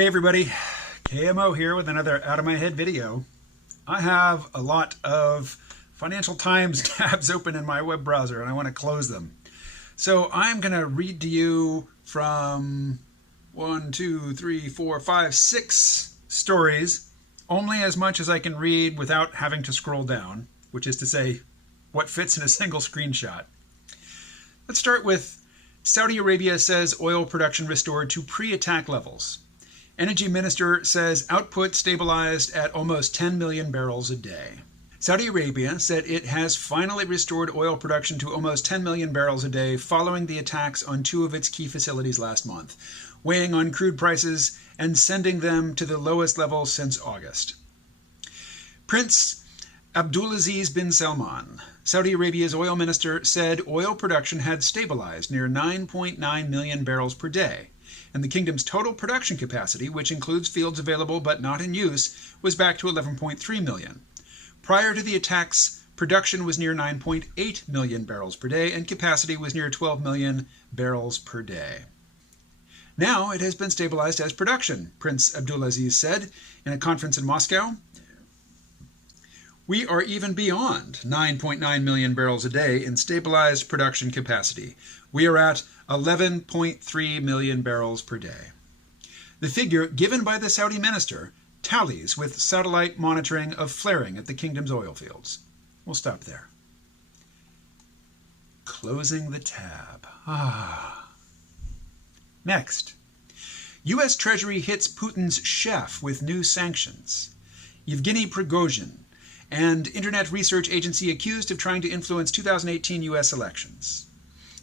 Hey everybody, KMO here with another Out of My Head video. I have a lot of Financial Times tabs open in my web browser and I want to close them. So I'm going to read to you from 6 stories, only as much as I can read without having to scroll down, which is to say, what fits in a single screenshot. Let's start with Saudi Arabia says oil production restored to pre-attack levels. Energy Minister says output stabilized at almost 10 million barrels a day. Saudi Arabia said it has finally restored oil production to almost 10 million barrels a day following the attacks on two of its key facilities last month, weighing on crude prices and sending them to the lowest level since August. Prince Abdulaziz bin Salman, Saudi Arabia's oil minister, said oil production had stabilized near 9.9 million barrels per day, and the kingdom's total production capacity, which includes fields available but not in use, was back to 11.3 million. Prior to the attacks, production was near 9.8 million barrels per day, and capacity was near 12 million barrels per day. Now it has been stabilized as production, Prince Abdulaziz said in a conference in Moscow. We are even beyond 9.9 million barrels a day in stabilized production capacity. We are at 11.3 million barrels per day. The figure given by the Saudi minister tallies with satellite monitoring of flaring at the kingdom's oil fields. We'll stop there. Closing the tab. Next, U.S. Treasury hits Putin's chef with new sanctions. Yevgeny Prigozhin, and Internet Research Agency accused of trying to influence 2018 U.S. elections.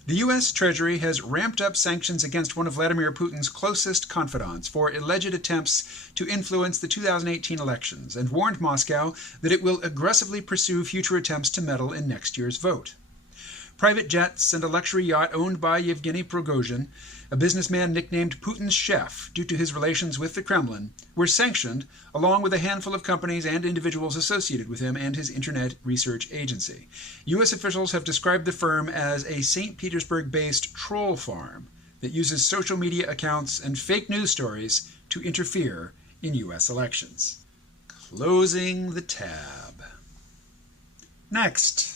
The U.S. Treasury has ramped up sanctions against one of Vladimir Putin's closest confidants for alleged attempts to influence the 2018 elections and warned Moscow that it will aggressively pursue future attempts to meddle in next year's vote. Private jets and a luxury yacht owned by Yevgeny Prigozhin, a businessman nicknamed Putin's chef due to his relations with the Kremlin, were sanctioned along with a handful of companies and individuals associated with him and his Internet Research Agency. U.S. officials have described the firm as a St. Petersburg-based troll farm that uses social media accounts and fake news stories to interfere in U.S. elections. Closing the tab. Next,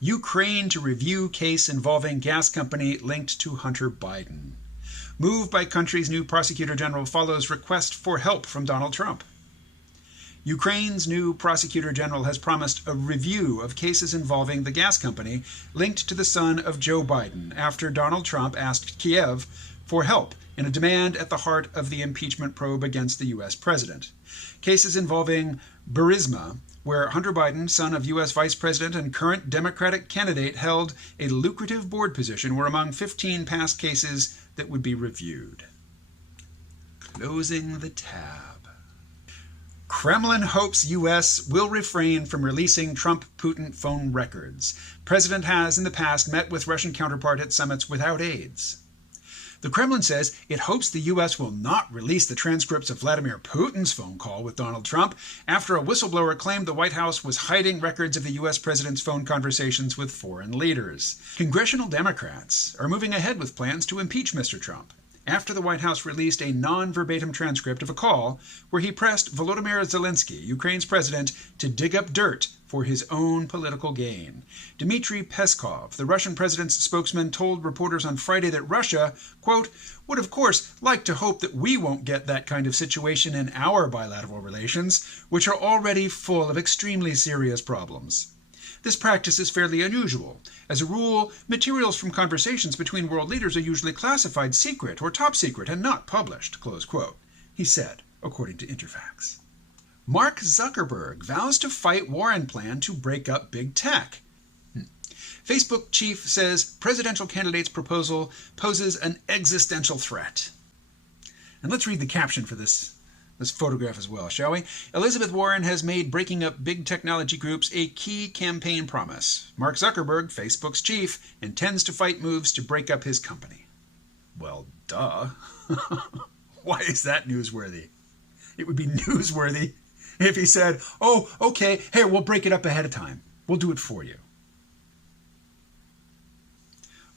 Ukraine to review case involving gas company linked to Hunter Biden. Move by country's new prosecutor general follows request for help from Donald Trump. Ukraine's new prosecutor general has promised a review of cases involving the gas company linked to the son of Joe Biden after Donald Trump asked Kiev for help in a demand at the heart of the impeachment probe against the U.S. president. Cases involving Burisma, where Hunter Biden, son of U.S. Vice President and current Democratic candidate, held a lucrative board position, were among 15 past cases that would be reviewed. Closing the tab. Kremlin hopes U.S. will refrain from releasing Trump-Putin phone records. President has in the past met with Russian counterpart at summits without aides. The Kremlin says it hopes the U.S. will not release the transcripts of Vladimir Putin's phone call with Donald Trump after a whistleblower claimed the White House was hiding records of the U.S. president's phone conversations with foreign leaders. Congressional Democrats are moving ahead with plans to impeach Mr. Trump after the White House released a non-verbatim transcript of a call where he pressed Volodymyr Zelensky, Ukraine's president, to dig up dirt for his own political gain. Dmitry Peskov, the Russian president's spokesman, told reporters on Friday that Russia, quote, would of course like to hope that we won't get that kind of situation in our bilateral relations, which are already full of extremely serious problems. This practice is fairly unusual. As a rule, materials from conversations between world leaders are usually classified secret or top secret and not published, close quote, he said, according to Interfax. Mark Zuckerberg vows to fight Warren plan to break up big tech. Facebook chief says presidential candidate's proposal poses an existential threat. And let's read the caption for this photograph as well, shall we? Elizabeth Warren has made breaking up big technology groups a key campaign promise. Mark Zuckerberg, Facebook's chief, intends to fight moves to break up his company. Well, duh. Why is that newsworthy? It would be newsworthy if he said, oh, okay, here, we'll break it up ahead of time. We'll do it for you.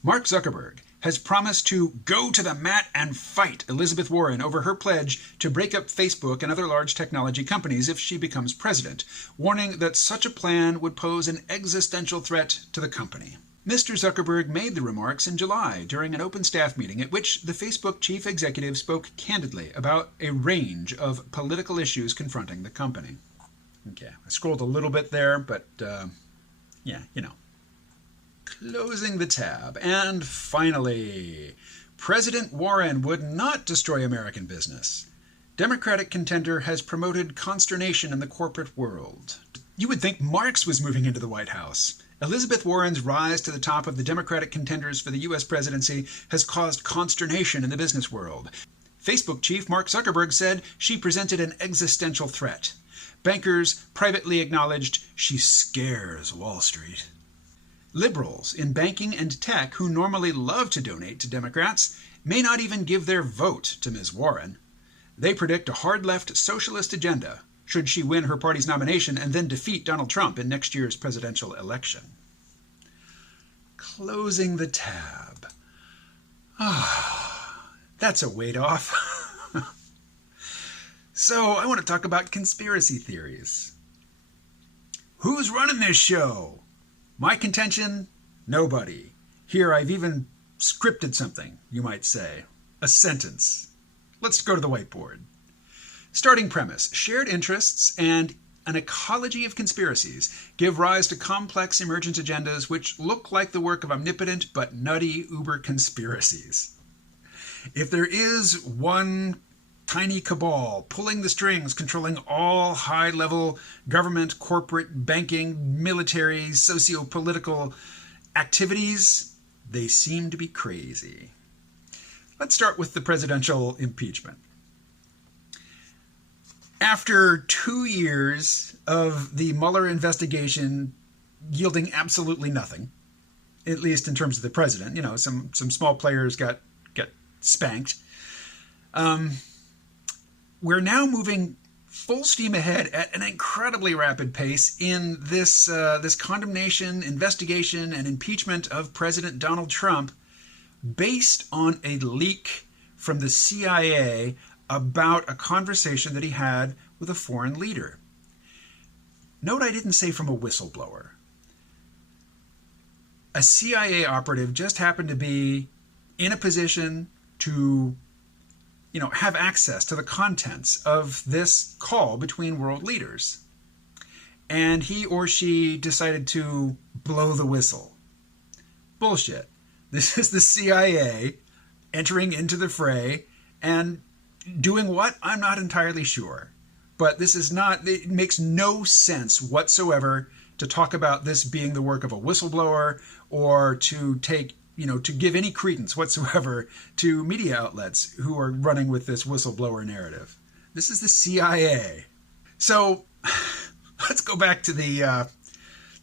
Mark Zuckerberg has promised to go to the mat and fight Elizabeth Warren over her pledge to break up Facebook and other large technology companies if she becomes president, warning that such a plan would pose an existential threat to the company. Mr. Zuckerberg made the remarks in July during an open staff meeting at which the Facebook chief executive spoke candidly about a range of political issues confronting the company. Okay, I scrolled a little bit there, but yeah, you know. Closing the tab. And finally, President Warren would not destroy American business. Democratic contender has promoted consternation in the corporate world. You would think Marx was moving into the White House. Elizabeth Warren's rise to the top of the Democratic contenders for the U.S. presidency has caused consternation in the business world. Facebook chief Mark Zuckerberg said she presented an existential threat. Bankers privately acknowledged she scares Wall Street. Liberals in banking and tech who normally love to donate to Democrats may not even give their vote to Ms. Warren. They predict a hard-left socialist agenda should she win her party's nomination and then defeat Donald Trump in next year's presidential election. Closing the tab. That's a weight off. So I want to talk about conspiracy theories. Who's running this show? My contention, nobody. Here I've even scripted something, you might say. A sentence. Let's go to the whiteboard. Starting premise: shared interests and an ecology of conspiracies give rise to complex emergent agendas which look like the work of omnipotent but nutty uber conspiracies. If there is one tiny cabal pulling the strings, controlling all high-level government, corporate, banking, military, socio-political activities, they seem to be crazy. Let's start with the presidential impeachment. After 2 years of the Mueller investigation yielding absolutely nothing, at least in terms of the president, you know, some small players got spanked. We're now moving full steam ahead at an incredibly rapid pace in this condemnation, investigation, and impeachment of President Donald Trump based on a leak from the CIA about a conversation that he had with a foreign leader. Note I didn't say from a whistleblower. A CIA operative just happened to be in a position to have access to the contents of this call between world leaders. And he or she decided to blow the whistle. Bullshit. This is the CIA entering into the fray and doing what? I'm not entirely sure. But it makes no sense whatsoever to talk about this being the work of a whistleblower or to to give any credence whatsoever to media outlets who are running with this whistleblower narrative. This is the CIA. So let's go back to the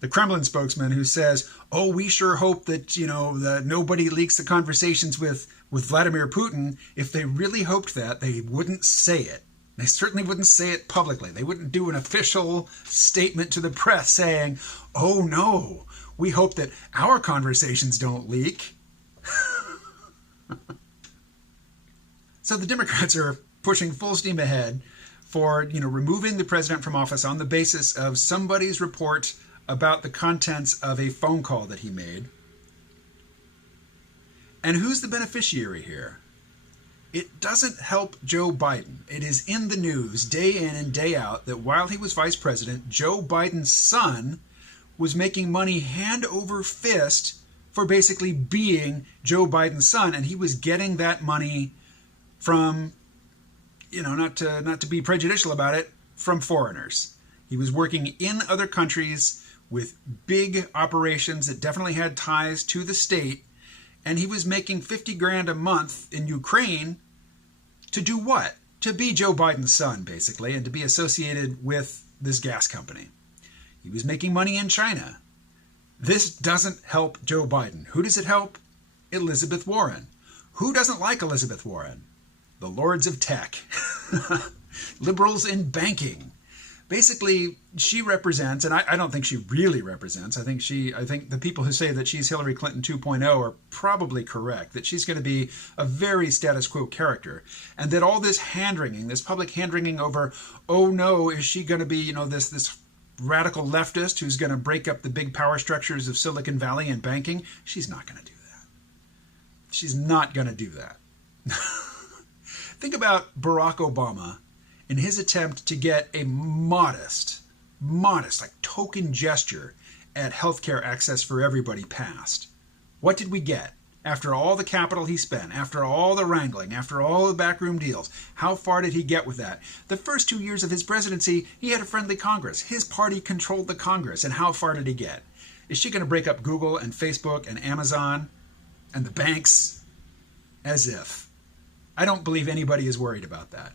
Kremlin spokesman who says, "Oh, we sure hope that that nobody leaks the conversations with Vladimir Putin." If they really hoped that, they wouldn't say it. They certainly wouldn't say it publicly. They wouldn't do an official statement to the press saying, "Oh no, we hope that our conversations don't leak." So the Democrats are pushing full steam ahead for, removing the president from office on the basis of somebody's report about the contents of a phone call that he made. And who's the beneficiary here? It doesn't help Joe Biden. It is in the news day in and day out that while he was vice president, Joe Biden's son was making money hand over fist for basically being Joe Biden's son, and he was getting that money from, not to be prejudicial about it, from foreigners. He was working in other countries with big operations that definitely had ties to the state, and he was making $50,000 a month in Ukraine to do what? To be Joe Biden's son, basically, and to be associated with this gas company. He was making money in China. This doesn't help Joe Biden. Who does it help? Elizabeth Warren. Who doesn't like Elizabeth Warren? The lords of tech. Liberals in banking. Basically, she represents, and I don't think she really represents. I think the people who say that she's Hillary Clinton 2.0 are probably correct. That she's going to be a very status quo character, and that all this hand-wringing, this public hand-wringing over, oh no, is she going to be, this radical leftist who's going to break up the big power structures of Silicon Valley and banking? She's not going to do that. She's not going to do that. Think about Barack Obama in his attempt to get a modest, like token gesture at healthcare access for everybody passed. What did we get? After all the capital he spent, after all the wrangling, after all the backroom deals, how far did he get with that? The first 2 years of his presidency, he had a friendly Congress. His party controlled the Congress, and how far did he get? Is she going to break up Google and Facebook and Amazon and the banks? As if. I don't believe anybody is worried about that.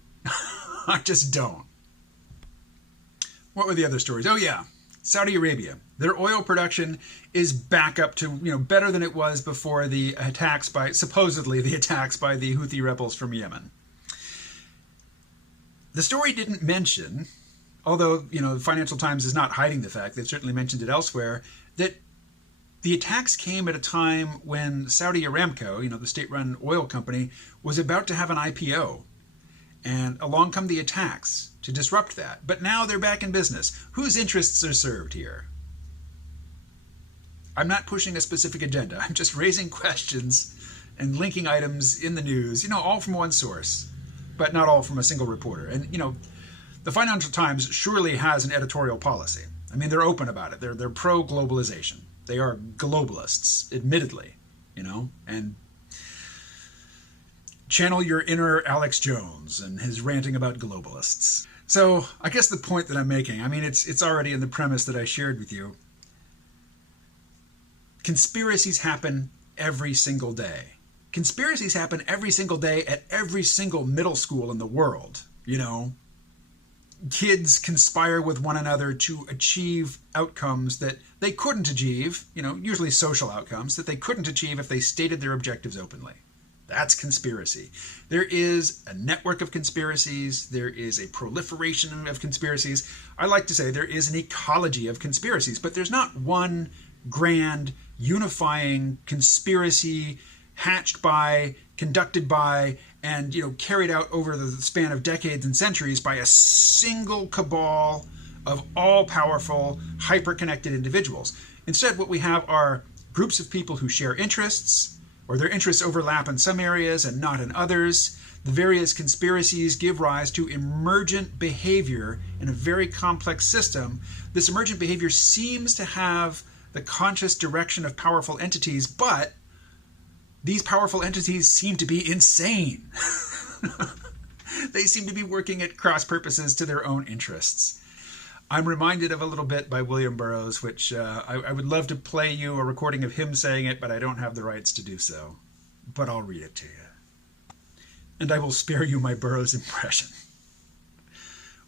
I just don't. What were the other stories? Oh yeah, Saudi Arabia. Their oil production is back up to, better than it was before supposedly the attacks by the Houthi rebels from Yemen. The story didn't mention, although, the Financial Times is not hiding the fact, they've certainly mentioned it elsewhere, that the attacks came at a time when Saudi Aramco, the state-run oil company, was about to have an IPO. And along come the attacks to disrupt that. But now they're back in business. Whose interests are served here? I'm not pushing a specific agenda. I'm just raising questions and linking items in the news, all from one source, but not all from a single reporter. And, the Financial Times surely has an editorial policy. I mean, they're open about it. They're pro-globalization. They are globalists, admittedly, and channel your inner Alex Jones and his ranting about globalists. So I guess the point that I'm making, it's already in the premise that I shared with you. Conspiracies happen every single day. Conspiracies happen every single day at every single middle school in the world, Kids conspire with one another to achieve outcomes that they couldn't achieve, usually social outcomes, that they couldn't achieve if they stated their objectives openly. That's conspiracy. There is a network of conspiracies. There is a proliferation of conspiracies. I like to say there is an ecology of conspiracies, but there's not one grand, unifying conspiracy hatched by, conducted by, and carried out over the span of decades and centuries by a single cabal of all-powerful, hyper-connected individuals. Instead, what we have are groups of people who share interests, or their interests overlap in some areas and not in others. The various conspiracies give rise to emergent behavior in a very complex system. This emergent behavior seems to have the conscious direction of powerful entities, but these powerful entities seem to be insane. They seem to be working at cross purposes to their own interests. I'm reminded of a little bit by William Burroughs, which I would love to play you a recording of him saying it, but I don't have the rights to do so. But I'll read it to you. And I will spare you my Burroughs impression.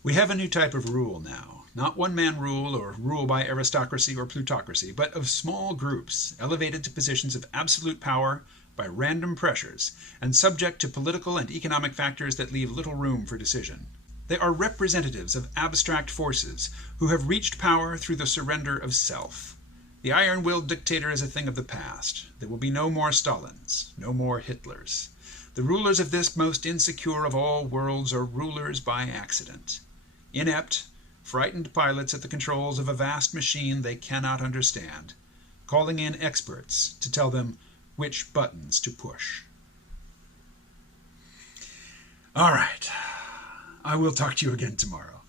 We have a new type of rule now. Not one-man rule or rule by aristocracy or plutocracy, but of small groups elevated to positions of absolute power by random pressures and subject to political and economic factors that leave little room for decision. They are representatives of abstract forces who have reached power through the surrender of self. The iron-willed dictator is a thing of the past. There will be no more Stalins, no more Hitlers. The rulers of this most insecure of all worlds are rulers by accident. Inept, frightened pilots at the controls of a vast machine they cannot understand, calling in experts to tell them which buttons to push. All right. I will talk to you again tomorrow.